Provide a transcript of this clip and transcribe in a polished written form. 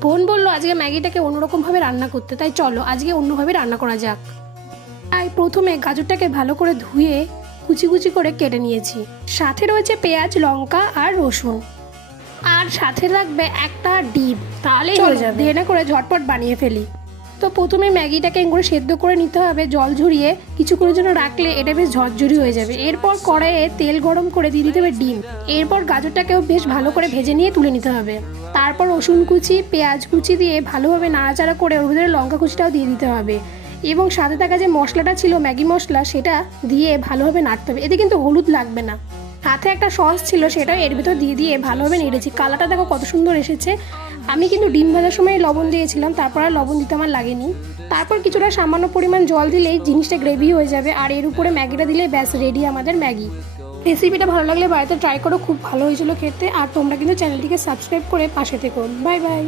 বোন বললো আজকে ম্যাগিটাকে অন্যরকমভাবে রান্না করতে, তাই চলো আজকে অন্যভাবে রান্না করা যাক। তাই প্রথমে গাজরটাকে ভালো করে ধুয়ে কুচি কুচি করে কেটে নিয়েছি। সাথে রয়েছে পেঁয়াজ, লঙ্কা আর রসুন, আর সাথে লাগবে একটা ডিম। তাহলেই হয়ে যাবে। দেরি করে ঝটপট বানিয়ে ফেলি। তো প্রথমে ম্যাগিটাকে করে সেদ্ধ করে নিতে হবে জল ঝরিয়ে। কিছুক্ষণের জন্য রাখলে এটা বেশ ঝরঝরি হয়ে যাবে। এরপর কড়াইয়ে তেল গরম করে দিয়ে দিতে হবে ডিম। এরপর গাজরটাকেও বেশ ভালো করে ভেজে নিয়ে তুলে নিতে হবে। তারপর রসুন কুচি, পেঁয়াজ কুচি দিয়ে ভালোভাবে নাড়াচাড়া করে ওর ভিতরে লঙ্কা কুচিটাও দিয়ে দিতে হবে এবং সাথে থাকা যে মশলাটা ছিল ম্যাগি মশলা, সেটা দিয়ে ভালোভাবে নাড়তে হবে। এতে কিন্তু হলুদ লাগবে না। সাথে একটা সস ছিল, সেটাও এর ভিতর দিয়ে ভালোভাবে নেড়েছি। কালারটা দেখো কত সুন্দর এসেছে। আমি কিন্তু ডিম ভাজার সময় লবণ দিয়েছিলাম, তারপর আর লবণ দিতে আমার লাগেনি। তারপর কিছুটা সামান্য পরিমাণ জল দিলেই জিনিসটা গ্রেভি হয়ে যাবে, আর এর উপরে ম্যাগিটা দিলেই ব্যাস রেডি আমাদের ম্যাগি। রেসিপিটা ভালো লাগলে বাড়িতে ট্রাই করো, খুব ভালো হয়েছিল খেতে। আর তোমরা কিন্তু চ্যানেলটিকে সাবস্ক্রাইব করে পাশে থেকো। Bye bye.